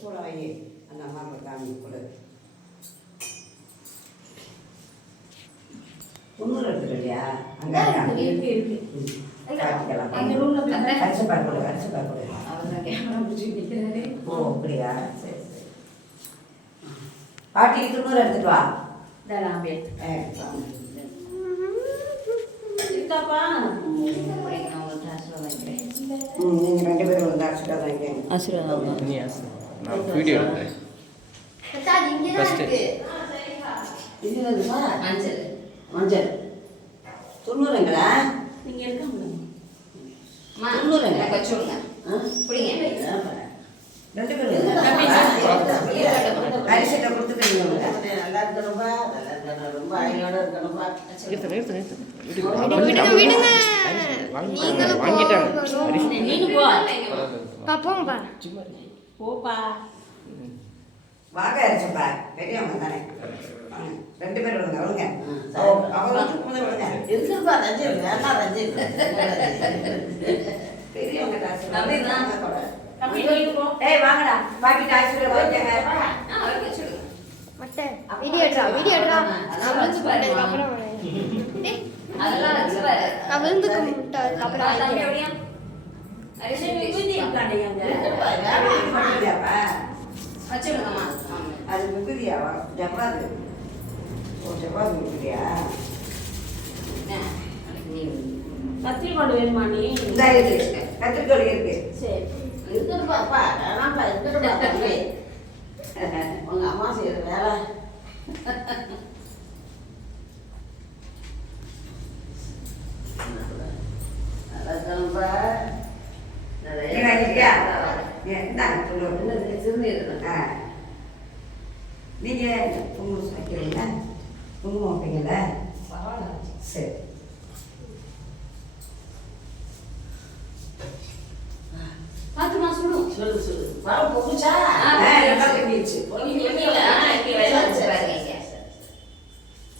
சூடாகி அந்த அம்மாவை காமி கொடு. தொண்ணூறு எடுத்துக்கிட்டியா? அங்கே அரிசி பார் கொடு, அரிசி பார் கொடு. ஓ அப்படியா? சரி சரி. பாட்டி 200 எடுத்துட்டு வா. நீங்கள் 2 பேரும் வந்து ஆசீர்வாதம் வாங்கிக்கோங்க. வீடியோ எடுக்கிறேன். இது வருதுப்பா மஞ்சள் மஞ்சள் 90ங்களா? நீங்கள் எடுக்க முடியும் 90 வச்சுடுங்க. பிடிங்க 2 பேரும் அரிசிட்ட கொடுத்துக்கிறீங்க. நல்லா இருக்கணும்பா, நல்லா இருக்கணும், ரொம்ப அழகோட இருக்கணும்பா. வாங்க அரிசப்பா, பெரியவங்க தானே. 2 பேர் விடுங்க விடுங்க. இருக்குப்பா ரஞ்சித், வேண்டாம் ரஞ்சித். பெரியவங்க ஏய் வாங்கடா, பாக்கிட்டு ஆசீர்வாதம் வாங்கிக்கங்க. வீடியோ எடுறா நான் விழுந்து போறதுக்கு அப்புறம் அதெல்லாம் வச்சு பாரு. நான் விழுந்து கும்பிட்டதுக்கு அப்புறம் வச்சுடுங்கம்மா. அது விபூதியாவா? ஜப்பாது. ஓ ஜப்பாது விபூதியா? கத்திரிக்கோடு வேணுமா நீ? இந்த இருக்கு, கத்திரிக்கோடு இருக்கு. சரி இருக்குதுப்பா. வேணாம்ப்பா, இருக்குதுப்பா. உங்கள் அம்மா செய்கிற வேலை. நல்லா நீங்கள் குங்குமம் வைக்கிறீங்க, குங்குமம் வைப்பீங்கல்ல? சரி. பாத்துமா சுடும். சொல்லு சொல்லு. பாவம் பொங்குச்சா? நல்லா பொங்கிடுச்சு.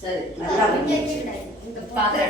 சரி நல்லா இந்த பாத்திரம்